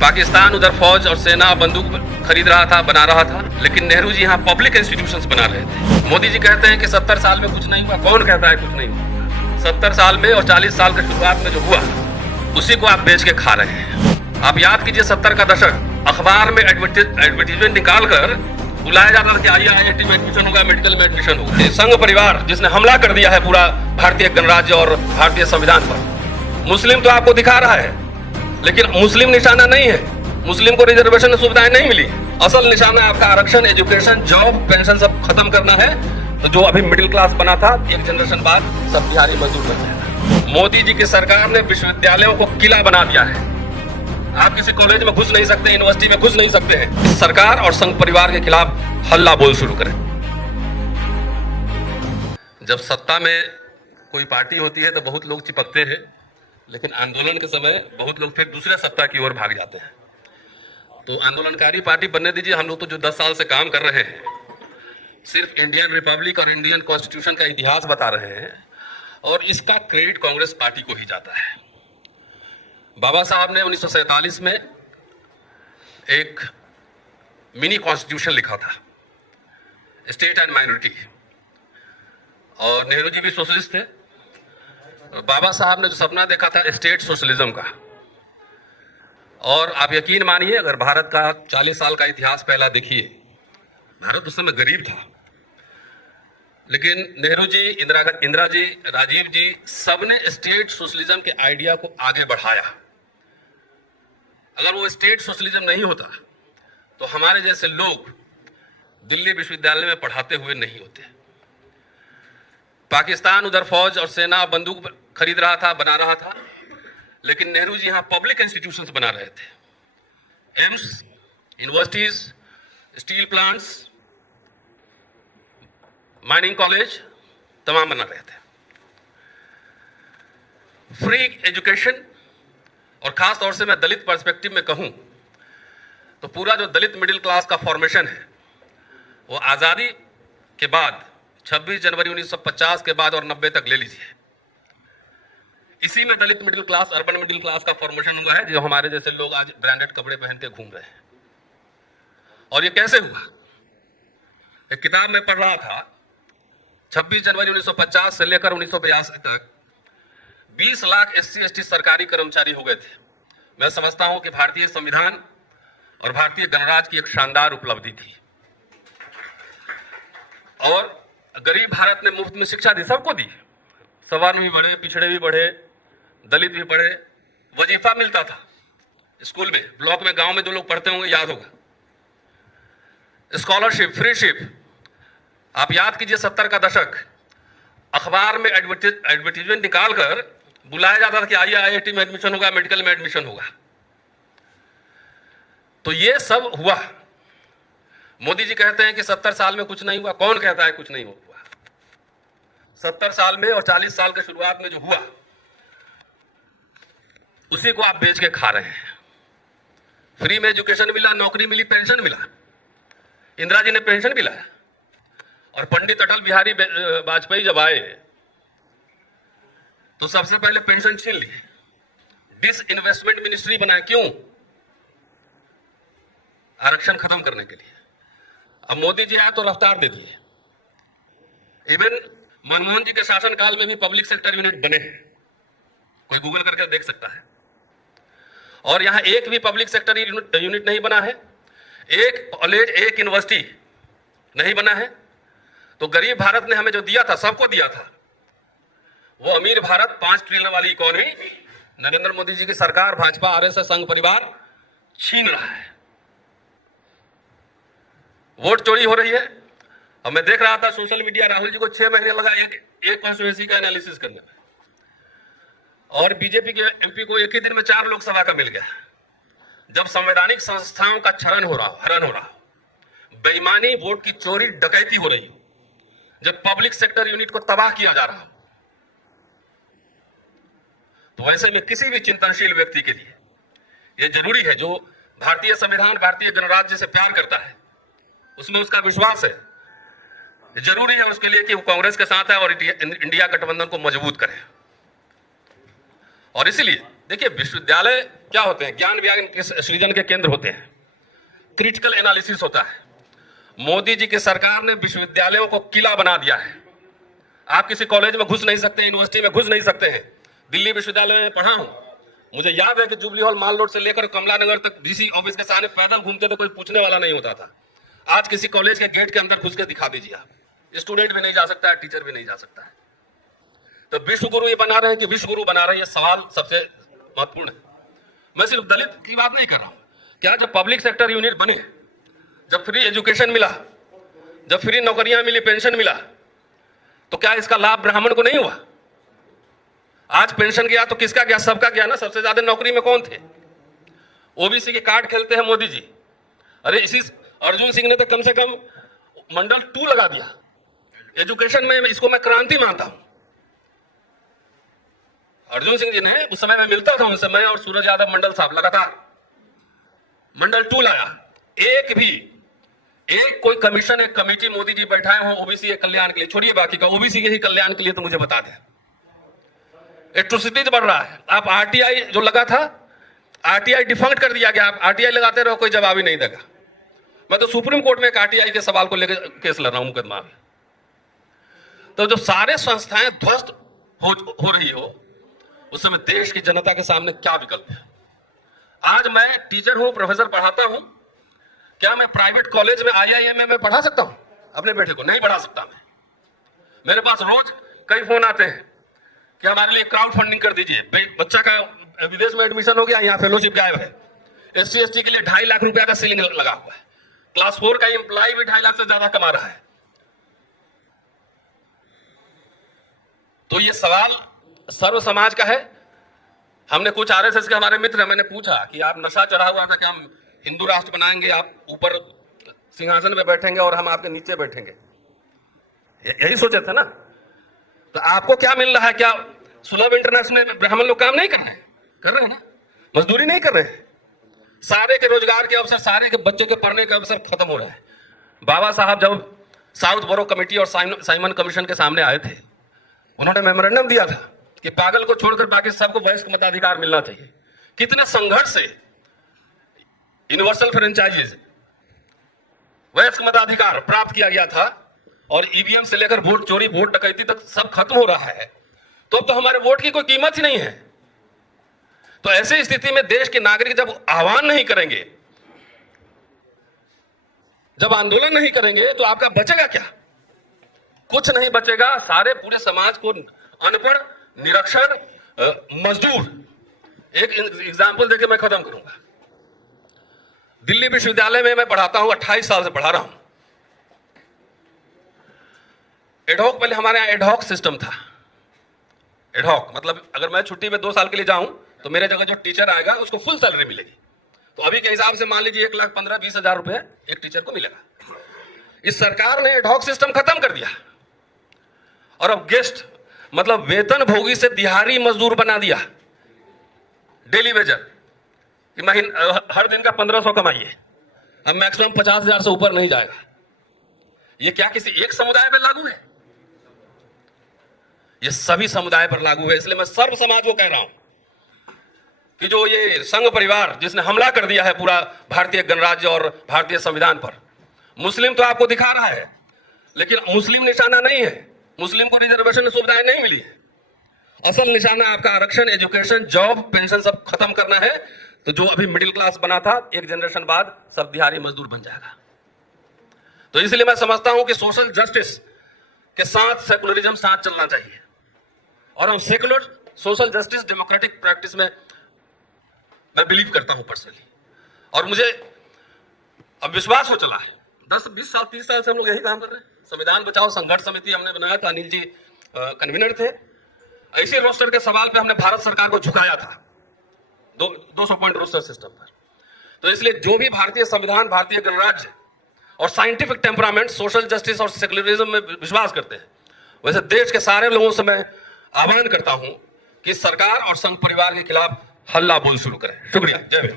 पाकिस्तान उधर फौज और सेना बंदूक खरीद रहा था, बना रहा था, लेकिन नेहरू जी यहाँ पब्लिक इंस्टीट्यूशंस बना रहे थे। मोदी जी कहते हैं कि 70 साल में कुछ नहीं हुआ। कौन कहता है कुछ नहीं हुआ? 70 साल में और 40 साल के शुरुआत में जो हुआ उसी को आप बेच के खा रहे हैं। आप याद कीजिए 70 का दशक, अखबार में एडवर्टीजमेंट निकाल कर बुलाया जाता था कि आइए IIT में एडमिशन होगा, मेडिकल में एडमिशन होगा। संघ परिवार जिसने हमला कर दिया है पूरा भारतीय गणराज्य और भारतीय संविधान पर। मुस्लिम तो आपको दिखा रहा है, लेकिन मुस्लिम निशाना नहीं है। मुस्लिम को रिजर्वेशन सुविधाएं नहीं मिली। असल निशाना आपका आरक्षण, एजुकेशन, जॉब, पेंशन सब खत्म करना है। तो जो अभी मिडिल क्लास बना था, एक जनरेशन बाद सब बिहारी मजदूर बन जाएगा। मोदी जी की सरकार ने विश्वविद्यालयों को किला बना दिया है। आप किसी कॉलेज में घुस नहीं सकते, यूनिवर्सिटी में घुस नहीं सकते हैं। इस सरकार और संघ परिवार के खिलाफ हल्ला बोल शुरू करें। जब सत्ता में कोई पार्टी होती है तो बहुत लोग चिपकते हैं, लेकिन आंदोलन के समय बहुत लोग फिर दूसरे सत्ता की ओर भाग जाते हैं। तो आंदोलनकारी पार्टी बनने दीजिए। हम लोग तो जो 10 साल से काम कर रहे हैं, सिर्फ इंडियन रिपब्लिक और इंडियन कॉन्स्टिट्यूशन का इतिहास बता रहे हैं, और इसका क्रेडिट कांग्रेस पार्टी को ही जाता है। बाबा साहब ने 1947 में एक मिनी कॉन्स्टिट्यूशन लिखा था, स्टेट एंड माइनॉरिटी, और नेहरू जी भी सोशलिस्ट थे। बाबा साहब ने जो सपना देखा था स्टेट सोशलिज्म का, और आप यकीन मानिए, अगर भारत का 40 साल का इतिहास पहला देखिए, भारत उस समय गरीब था, लेकिन नेहरू जी, इंदिरा जी, राजीव जी, सबने स्टेट सोशलिज्म के आइडिया को आगे बढ़ाया। अगर वो स्टेट सोशलिज्म नहीं होता तो हमारे जैसे लोग दिल्ली विश्वविद्यालय में पढ़ाते हुए नहीं होते। पाकिस्तान उधर फौज और सेना बंदूक खरीद रहा था, बना रहा था, लेकिन नेहरू जी यहाँ पब्लिक इंस्टीट्यूशंस बना रहे थे। AIIMS, universities, steel plants, mining college तमाम बना रहे थे। फ्री एजुकेशन, और खास तौर से मैं दलित पर्सपेक्टिव में कहूं तो पूरा जो दलित मिडिल क्लास का फॉर्मेशन है वो आजादी के बाद 26 जनवरी 1950 के बाद और 90 तक ले लीजिए, इसी में Dalit middle class, urban middle class का फॉर्मेशन हुआ है, जो हमारे जैसे लोग आज ब्रांडेड कपड़े पहन के घूम रहे हैं। और ये कैसे हुआ? एक किताब में पढ़ रहा था, 26 जनवरी 1950 से लेकर 1982 तक 20 लाख SC/ST सरकारी कर्मचारी हो गए थे। मैं समझता हूं कि भारतीय संविधान और भारतीय गणराज्य की एक शानदार उपलब्धि थी। और गरीब भारत ने मुफ्त में शिक्षा दी, सबको दी। सवर्ण भी बढ़े, पिछड़े भी बढ़े, दलित भी बढ़े, वजीफा मिलता था स्कूल में, ब्लॉक में, गांव में जो लोग पढ़ते होंगे याद होगा। Scholarship, freeship. आप याद कीजिए 70 का दशक, अखबार में एडवर्टीजमेंट निकाल कर बुलाया जाता था कि आइए IIT में एडमिशन होगा, मेडिकल में एडमिशन होगा। तो ये सब हुआ। मोदी जी कहते हैं कि 70 साल में कुछ नहीं हुआ। कौन कहता है कुछ नहीं हुआ? 70 साल में और 40 साल के शुरुआत में जो हुआ उसी को आप बेच के खा रहे हैं। फ्री में एजुकेशन मिला, नौकरी मिली, पेंशन मिला। इंदिरा जी ने पेंशन भी लाया, और पंडित अटल बिहारी वाजपेयी जब आए तो सबसे पहले पेंशन छीन ली, डिसइन्वेस्टमेंट मिनिस्ट्री बनाए। क्यों? आरक्षण खत्म करने के लिए। अब मोदी जी आए तो रफ्तार दे दिए। इवन मनमोहन जी के शासनकाल में भी पब्लिक सेक्टर यूनिट बने हैं, कोई गूगल करके देख सकता है। और यहां एक भी पब्लिक सेक्टर यूनिट नहीं बना है, एक कॉलेज, एक यूनिवर्सिटी नहीं बना है। तो गरीब भारत ने हमें जो दिया था, सबको दिया था, वो अमीर भारत, 5 ट्रिलियन वाली इकोनॉमी नरेंद्र मोदी जी की सरकार, भाजपा, RSS, संघ परिवार छीन रहा है। वोट चोरी हो रही है। अब मैं देख रहा था सोशल मीडिया, राहुल जी को 6 महीने लगा एक कॉन्स्टिट्यूएंसी का एनालिसिस करने में, और बीजेपी के MP को एक ही दिन में 4 लोकसभा का मिल गया। जब संवैधानिक संस्थाओं का हरण हो रहा, बेईमानी, वोट की चोरी, डकैती हो रही हो, जब पब्लिक सेक्टर यूनिट को तबाह किया जा रहा, तो वैसे में किसी भी चिंतनशील व्यक्ति के लिए यह जरूरी है, जो भारतीय संविधान, भारतीय गणराज्य से प्यार करता है, उसमें उसका विश्वास है, जरूरी है उसके लिए कि वो कांग्रेस के साथ है और इंडिया गठबंधन को मजबूत करे। और इसलिए देखिए, विश्वविद्यालय क्या होते हैं? ज्ञान विज्ञान के सृजन के केंद्र होते हैं, क्रिटिकल एनालिसिस होता है। मोदी जी की सरकार ने विश्वविद्यालयों को किला बना दिया है। आप किसी कॉलेज में घुस नहीं सकते, यूनिवर्सिटी में घुस नहीं सकते हैं। दिल्ली विश्वविद्यालय में पढ़ा हूं, मुझे याद है कि जुबली हॉल माल रोड से लेकर कमला नगर तक डीसी ऑफिस के सामने पैदल घूमते थे, कोई पूछने वाला नहीं होता था। आज किसी कॉलेज के गेट के अंदर घुस के दिखा दीजिए, आप स्टूडेंट भी नहीं जा सकता है, टीचर भी नहीं जा सकता है। तो विश्व गुरु ये बना रहे हैं कि विश्व गुरु बना रहे हैं, ये सवाल सबसे महत्वपूर्ण है। मैं सिर्फ दलित की बात नहीं कर रहा हूं। क्या जब पब्लिक सेक्टर यूनिट बने, जब फ्री एजुकेशन मिला, जब फ्री नौकरियां मिली, पेंशन मिला, तो क्या इसका लाभ ब्राह्मण को नहीं हुआ? आज पेंशन गया तो किसका गया? सबका गया ना। सबसे ज्यादा नौकरी में कौन थे? ओबीसी की कार्ड खेलते हैं मोदी जी। अरे इसी अर्जुन सिंह ने तो कम से कम मंडल 2 लगा दिया एजुकेशन में। इसको मैं क्रांति मानता हूं। अर्जुन सिंह जी ने, उस समय में मिलता था उनसे, मैं और सूरज यादव मंडल साहब लगातार मंडल 2 लाया। एक कोई कमीशन, एक कमेटी मोदी जी बैठाए हो ओबीसी के कल्याण के लिए, छोड़िए बाकी का, ओबीसी के ही कल्याण के लिए, तो मुझे बता दें। एट्रोसिटीज बढ़ रहा है। आप आरटीआई जो लगा था, आरटीआई डिफंक्ट कर दिया गया। आप आरटीआई लगाते रहो, कोई जवाब ही नहीं देगा। मैं तो सुप्रीम कोर्ट में एक आरटीआई के सवाल को लेकर केस लड़ रहा हूं, मुकदमा में। तो जो सारे संस्थाएं ध्वस्त हो रही हो, उस समय देश की जनता के सामने क्या विकल्प है? आज मैं टीचर हूं, प्रोफेसर पढ़ाता हूं। क्या मैं प्राइवेट कॉलेज में IIM में पढ़ा सकता हूं अपने बेटे को? नहीं पढ़ा सकता मैं। मेरे पास रोज कई फोन आते हैं कि हमारे लिए क्राउड फंडिंग कर दीजिए, बच्चा का विदेश में एडमिशन हो गया, यहाँ फेलोशिप गायब है। SC ST के लिए 2.5 लाख रुपया का सीलिंग लगा हुआ है। क्लास 4 का एम्प्लॉय भी 2.5 लाख से ज्यादा कमा रहा है। तो ये सवाल सर्व समाज का है। हमने कुछ RSS के हमारे मित्र हैं, मैंने पूछा कि आप नशा चढ़ा हुआ था कि हम हिंदू राष्ट्र बनाएंगे, आप ऊपर सिंहासन पे बैठेंगे और हम आपके नीचे बैठेंगे, यही सोचे थे ना? तो आपको क्या मिल रहा है? क्या सुलभ इंटरनेशनल में ब्राह्मण लोग काम नहीं कर रहे हैं? कर रहे हैं ना, मजदूरी नहीं कर रहे हैं। सारे के रोजगार के अवसर, सारे के बच्चे के पढ़ने के अवसर खत्म हो रहे हैं। बाबा साहब जब साउथ बोरो कमेटी और साइमन कमीशन के सामने आए थे, उन्होंने मेमोरेंडम दिया था कि पागल को छोड़कर बाकी सबको वयस्क मताधिकार मिलना चाहिए। कितने संघर्ष से यूनिवर्सल फ्रेंचाइजीज, वयस्क मताधिकार प्राप्त किया गया था, और ईवीएम से लेकर वोट चोरी, वोट डकैती तक सब खत्म हो रहा है। तो अब तो हमारे वोट की कोई कीमत ही नहीं है। तो ऐसी स्थिति में देश के नागरिक जब आह्वान नहीं करेंगे, जब आंदोलन नहीं करेंगे, तो आपका बचेगा क्या? कुछ नहीं बचेगा। सारे पूरे समाज को अनपढ़, निरक्षर, मजदूर। एक एग्जाम्पल देके मैं खत्म करूंगा। दिल्ली विश्वविद्यालय में मैं पढ़ाता हूं, 28 साल से पढ़ा रहा हूं। एडहॉक, पहले हमारे यहाँ एडहॉक सिस्टम था। एडहॉक मतलब अगर मैं छुट्टी में 2 साल के लिए जाऊं तो मेरे जगह जो टीचर आएगा उसको फुल सैलरी मिलेगी। तो अभी के हिसाब से मान लीजिए 1,15,20 हजार रुपए एक टीचर को मिलेगा। इस सरकार ने एडहॉक सिस्टम खत्म कर दिया और अब गेस्ट मतलब वेतन भोगी से दिहाड़ी मजदूर बना दिया। डेली वेजर कि हर दिन का 1500 कमाइए, अब मैक्सिमम 50,000 से ऊपर नहीं जाएगा। ये क्या किसी एक समुदाय पर लागू है? ये सभी समुदाय पर लागू है। इसलिए मैं सर्व समाज को कह रहा हूं कि जो ये संघ परिवार जिसने हमला कर दिया है पूरा भारतीय गणराज्य और भारतीय संविधान पर, मुस्लिम तो आपको दिखा रहा है, लेकिन मुस्लिम निशाना नहीं है। मुस्लिम को रिजर्वेशन सुविधाएं नहीं मिली है। असल निशाना आपका आरक्षण, एजुकेशन, जॉब, पेंशन सब खत्म करना है। तो जो अभी मिडिल क्लास बना था, एक जनरेशन बाद सब दिहाड़ी मजदूर बन जाएगा। तो इसलिए मैं समझता हूं कि सोशल जस्टिस के साथ सेकुलरिज्म साथ चलना चाहिए, और हम secular social justice democratic practice में मैं बिलीव करता हूं पर्सनली। और मुझे अब विश्वास हो चला है, 10, 20 साल, 30 साल से हम लोग यही काम कर रहे हैं। संविधान बचाओ संघर्ष समिति हमने बनाया था, अनिल जी कन्वीनर थे। ऐसे रोस्टर के सवाल पे हमने भारत सरकार को झुकाया था 200 पॉइंट रोस्टर सिस्टम पर। तो इसलिए जो भी भारतीय संविधान, भारतीय गणराज्य और साइंटिफिक टेम्परामेंट, सोशल जस्टिस और सेकुलरिज्म में विश्वास करते हैं, वैसे देश के सारे लोगों से मैं आह्वान करता हूं कि सरकार और संघ परिवार के खिलाफ हल्ला बोल शुरू करें। शुक्रिया। जय हिंद।